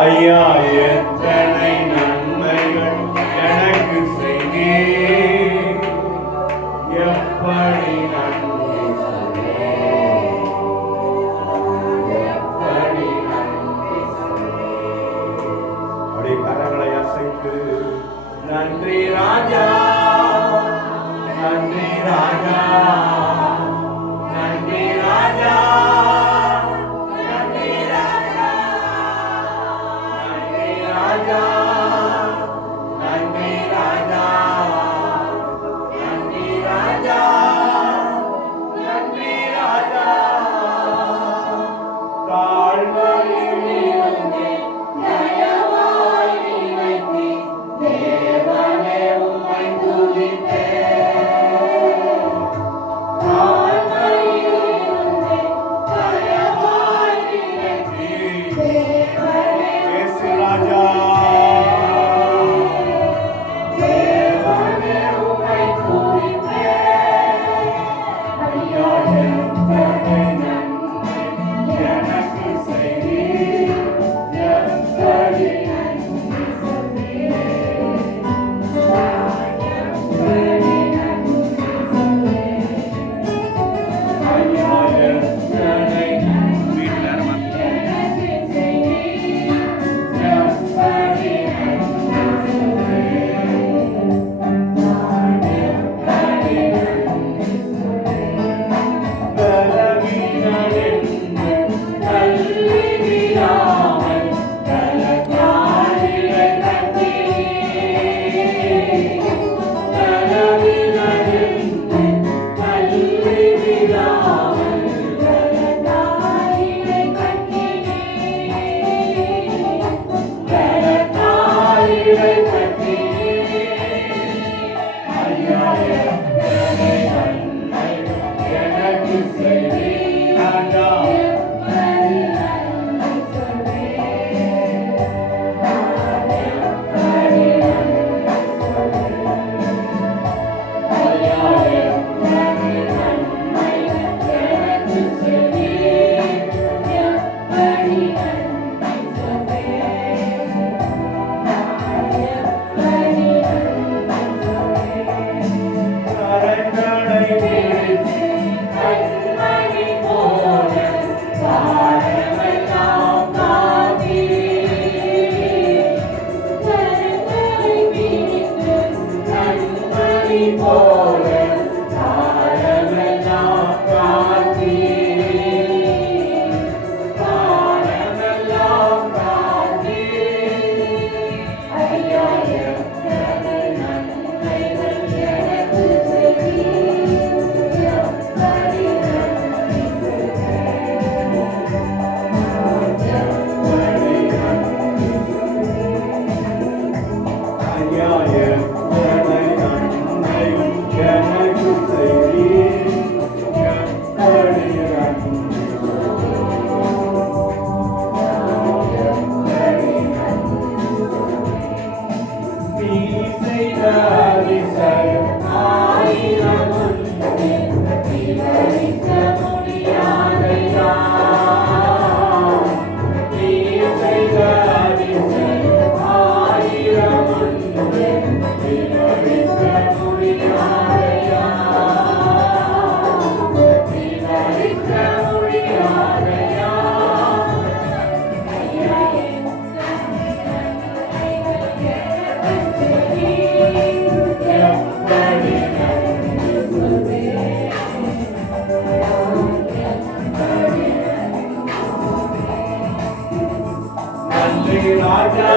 ஐயா எத்தனை நன்மைகள் எனக்கு செய்தீர், எப்படி நன்றி சொல்வேன், எப்படி நன்றி சொல்வேன். அப்படியே கரங்களை அசைத்து நன்றி ராஜா, நன்றி ராஜா, நன்றி ராஜா, நன்றி ராஜா, நன்றி ராஜா, நன்றி ராஜா, நன்றி ராஜா, நன்றி ராஜா. தாழ்மையில் இருந்து தயவாய் நினைத்து தேவனே உம்மை துதித்தேன். தாழ்மையில் இருந்து தயவாய் நினைத்து தேவனே இயேசு ராஜா, தேவனே உம்மை துதித்தேன். ஐயா எத்தனை நன்மை எனக்கு செய்தீர், எப்படி நன்றி சொல்வேன், எப்படி நன்றி சொல்வேன். ஐயா எத்தனை நன்மை எனக்கு செய்தீர், எப்படி நன்றி சொல்வேன், நான் எப்படி நன்றி சொல்வேன். பலவீனனென்று தள்ளிவிடாமல் பலத்தாரியை கண்டீர். பலவீனனென்று தள்ளிவிடாமல் பலத்தாரியை கண்டீர். பலத்தாரியை கண்டீர். ஐயா எத்தனை நன்மை எனக்கு செய்தீர், ராஜா, எப்படி நன்றி சொல்வேன், நான் எப்படி நன்றி சொல்வேன். ஐயா எத்தனை நன்மை எனக்கு செய்தீர், எப்படி நன்றி சொல்வேன், நான் எப்படி நன்றி சொல்வேன். கரங்களை நீட்டி கண்மணி போல காலமெல்லாம் காத்தீர். கரங்களை பிடித்து கண்மணி போல காலமெல்லாம் காத்தீர். காலமெல்லாம் காத்தீர். ஐயா எத்தனை நன்மைகள் எனக்கு செய்தீர், எப்படி நன்றி சொல்வேன், நான் எப்படி நன்றி சொல்வேன். ஐயா எத்தனை நன்மைகள் எனக்கு செய்தீர், எப்படி நன்றி சொல்வேன். நீ செய்த அதிசயம் ஆயிரம் ஒன்று விவரிக்க முடியாதையா. நீ செய்த அதிசயம் ஆயிரம் ஒன்று விவரிக்க முடியாதையா. விவரிக்க முடியாதையா. ஐயா எத்தனை நன்மைகள் எனக்கு செய்தீர், எப்படி நன்றி சொல்வேன், நான் எப்படி நன்றி சொல்வேன். நன்றி ராஜா,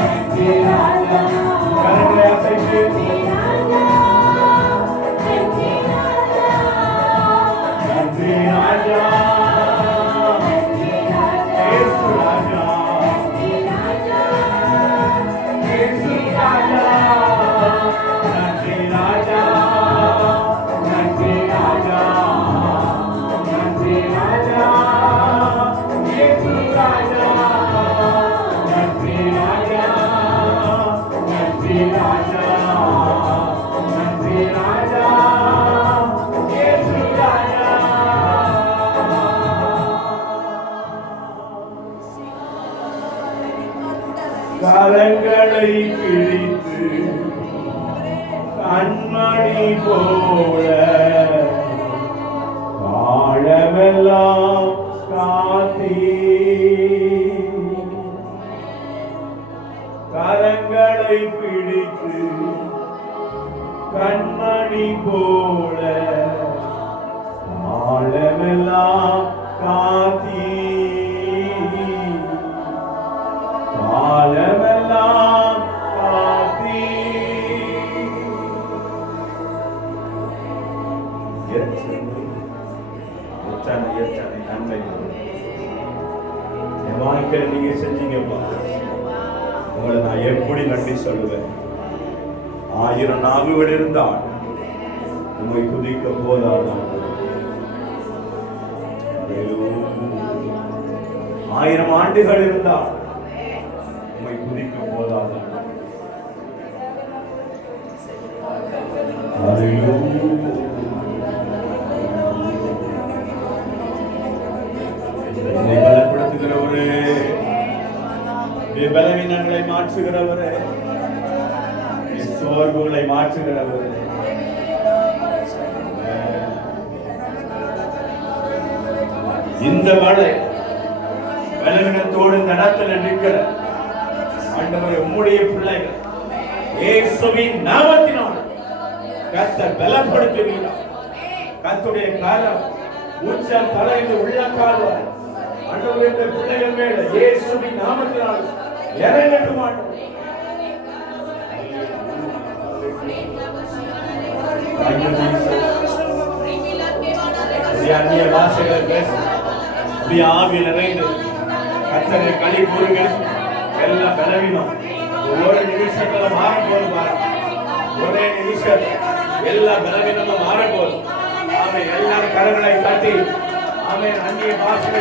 நன்றி ராஜா. கரங்களை அசைத்து நன்றி ராஜா, நன்றி ராஜா, நன்றி ராஜா, நன்றி ராஜா. இயேசு ராஜா, நன்றி ராஜா, இயேசு ராஜா, நன்றி ராஜா, நன்றி ராஜா, நன்றி ராஜா, இயேசு ராஜா, நன்றி ராஜா, நன்றி ராஜா, நன்றி ராஜா, இயேசு ராஜா. கரங்களை பிடித்து கண்மணி போல காலமெல்லாம் காத்தீ. கரங்களை பிடித்து கண்மணி போல காலமெல்லாம் காத்தீ. காலமெல்லாம் காத்தீ. எத்தனை நன்மை என் வாழ்க்கையில நீங்க செஞ்சீங்கப்பா. உங்களை நான் எப்படி நன்றி சொல்லுவேன்? 1000 நாவுகள் இருந்தால் உங்களை துதிக்க போதாதான். 1000 ஆண்டுகள் இருந்தால் உங்களை துதிக்க போதாதான். என்னை பலப்படுத்துகிறவரே, பலவீனங்களை மாற்றுகிறவரே, சோர்வுகளை மாற்றுகிறவரே, இந்த வலை பலவீனத்தோடு இந்த இடத்துல நிற்கிற ஆண்டவரே, உம்முடைய பிள்ளைகள் இயேசுவின் நாமத்தினால் கர்த்தர் பலப்படுத்துகிறார். கர்த்தருடைய காலம் உச்சம் தலைந்து உள்ளக்கால் வரை ஆண்டவரே, இந்த பிள்ளைகள் மேல இயேசுவின் நாமத்தினால் இறங்கட்டும். அந்நிய பாஷைகளை பேச ஆவி நிறைந்து கர்த்தரை களி கூறுங்கள். எல்லா பலவீனம் ஒரு நிமிஷத்துல மாறப்போது பாருங்க. ஒரே நிமிஷம் எல்லா பலவீனமும் மாறப்போது. ஆமே, எல்லாரும் கரங்களை தட்டி ஆமே அந்நிய பாஷைகளை